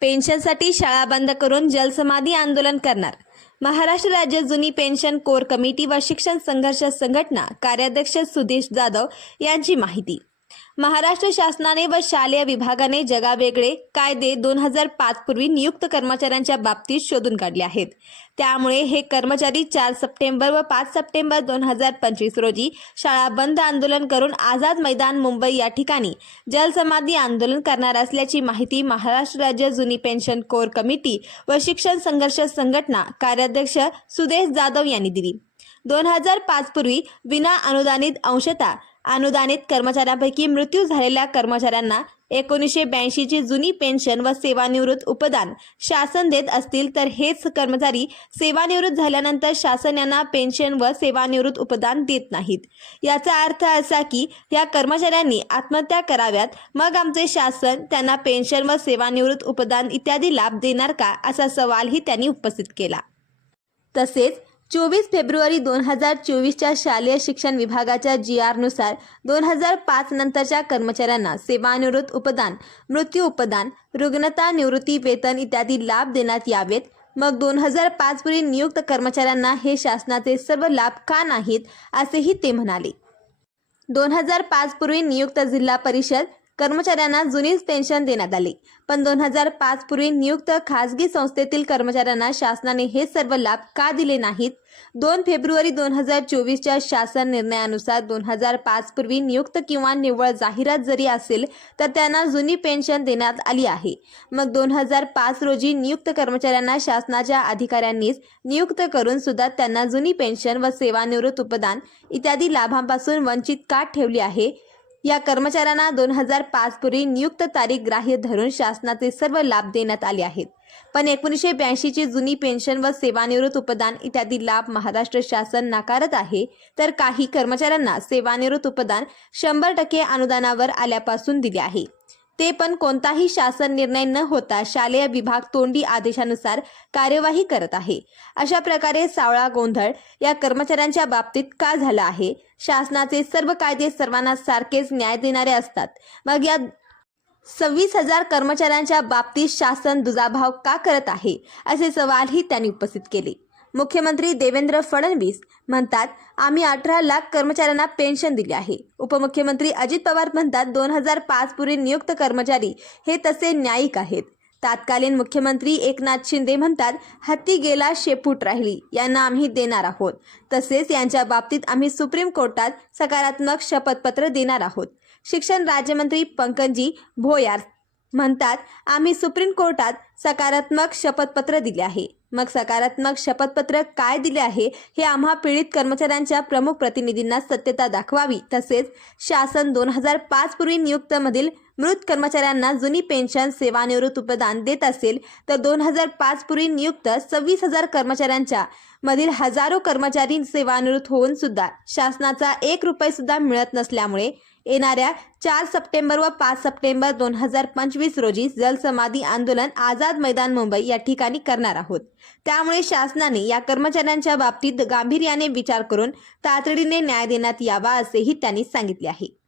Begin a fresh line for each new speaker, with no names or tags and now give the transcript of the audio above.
पेन्शनसाठी शाळा बंद करून जलसमाधी आंदोलन करणार. महाराष्ट्र राज्य जुनी पेन्शन कोर कमिटी व शिक्षण संघर्ष संघटना कार्याध्यक्ष सुदेश जाधव यांची माहिती. महाराष्ट्र शासनाने व शालेय विभागाने जगावेगळे कायदे दोन हजार पाच पूर्वी नियुक्त कर्मचाऱ्यांच्या बाबतीत शोधून काढले आहेत. त्यामुळे हे कर्मचारी चार सप्टेंबर व पाच सप्टेंबर दोन हजार पंचवीस रोजी शाळा बंद आंदोलन करून आझाद मैदान मुंबई या ठिकाणी जलसमाधी आंदोलन करणार असल्याची माहिती महाराष्ट्र राज्य जुनी पेन्शन कोर कमिटी व शिक्षण संघर्ष संघटना कार्याध्यक्ष सुदेश जाधव यांनी दिली. दोन हजार पाच पूर्वी विना अनुदानित अंशता अनुदानित कर्मचाऱ्यांपैकी मृत्यू झालेल्या कर्मचाऱ्यांना एकोणीसशे ब्याऐंशीची जुनी पेन्शन व सेवानिवृत्त उपदान शासन देत असतील तर हेच कर्मचारी सेवानिवृत्त झाल्यानंतर शासन यांना पेन्शन व सेवानिवृत्त उपदान देत नाहीत. याचा अर्थ असा की या कर्मचाऱ्यांनी आत्महत्या कराव्यात मग आमचे शासन त्यांना पेन्शन व सेवानिवृत्त उपदान इत्यादी लाभ देणार का असा सवालही त्यांनी उपस्थित केला. तसेच चोवीस फेब्रुवारी दोन हजार चोवीसच्या शालेय शिक्षण विभागाच्या जी आरनुसार दोन हजार पाच नंतरच्या कर्मचाऱ्यांना सेवानिवृत्त उपदान मृत्यू उपदान रुग्णता निवृत्ती वेतन इत्यादी लाभ देण्यात यावेत. मग दोन हजार पाच पूर्वी नियुक्त कर्मचाऱ्यांना हे शासनाचे सर्व लाभ का नाहीत असेही ते म्हणाले. दोन हजार पाच पूर्वी नियुक्त जिल्हा परिषद कर्मचाऱ्यांना जुनीच पेन्शन देण्यात आली. पण दोन हजार पाच पूर्वी नियुक्त खासगी संस्थेतील कर्मचाऱ्यांना शासनाने हे सर्व लाभ का दिले नाहीत? दोन फेब्रुवारी दोन हजार चोवीसच्या शासन निर्णयानुसार दोन हजार पाच पूर्वी नियुक्त किंवा निव्वळ जाहिरात जरी असेल तर त्यांना जुनी पेन्शन देण्यात आली आहे. मग दोन हजार पाच रोजी नियुक्त कर्मचाऱ्यांना शासनाच्या अधिकाऱ्यांनीच नियुक्त करून सुद्धा त्यांना जुनी पेन्शन व सेवानिवृत्त उपदान इत्यादी लाभांपासून वंचित का ठेवली आहे? या कर्मचाऱ्यांना दोन हजार पाच पूर्वी नियुक्त तारीख ग्राह्य धरून शासनाचे सर्व लाभ देण्यात आले आहेत. पण एकोणीसशे ब्याऐंशीची जुनी पेन्शन व सेवानिवृत्त उपदान इत्यादी लाभ महाराष्ट्र शासन नाकारत आहे तर काही कर्मचाऱ्यांना सेवानिवृत्त उपदान शंभर टक्के अनुदानावर आल्यापासून दिले आहे. ते पण कोणताही शासन निर्णय न होता शालेय विभाग तोंडी आदेशानुसार कार्यवाही करत आहे. अशा प्रकारे सावळा गोंधळ या कर्मचाऱ्यांच्या बाबतीत का झाला आहे? शासनाचे सर्व कायदे सर्वांना सारखेच न्याय देणारे असतात. मग या सव्वीस हजार कर्मचाऱ्यांच्या बाबतीत शासन दुजाभाव का करत आहे? असे सवालही त्यांनी उपस्थित केले. मुख्यमंत्री देवेंद्र फडणवीस म्हणतात आम्ही अठरा लाख कर्मचाऱ्यांना पेन्शन दिली आहे. उपमुख्यमंत्री अजित पवार म्हणतात दोन हजार पाच पूर्वी नियुक्त कर्मचारी हे तसे न्यायिक आहेत. तात्कालीन मुख्यमंत्री एकनाथ शिंदे म्हणतात हत्ती गेला शेपूट राहिली यांना आम्ही देणार आहोत. तसेच यांच्या बाबतीत आम्ही सुप्रीम कोर्टात सकारात्मक शपथपत्र देणार आहोत. शिक्षण राज्यमंत्री पंकजी भोयार म्हणतात आम्ही सुप्रीम कोर्टात सकारात्मक शपथपत्र दिले आहे. मग सकारात्मक शपथपत्र काय दिले आहे हे आम्हा पीडित कर्मचाऱ्यांच्या प्रमुख प्रतिनिधींना सत्यता दाखवावी. तसेच शासन दोन हजार पाच पूर्वी नियुक्त मधील मृत कर्मचाऱ्यांना जुनी पेन्शन सेवानिवृत्त उपदान देत असेल तर दोन हजार पाच पूर्वी नियुक्त सव्वीस हजार कर्मचाऱ्यांच्या मधील हजारो कर्मचारी सेवानिवृत्त होऊन सुद्धा शासनाचा एक रुपये सुद्धा मिळत नसल्यामुळे येणाऱ्या चार सप्टेंबर व पाच सप्टेंबर दोन हजार पंचवीस रोजी जलसमाधी आंदोलन आझाद मैदान मुंबई या ठिकाणी करणार आहोत. त्यामुळे शासनाने या कर्मचाऱ्यांच्या बाबतीत गांभीर्याने विचार करून तातडीने न्याय देण्यात यावा असेही त्यांनी सांगितले आहे.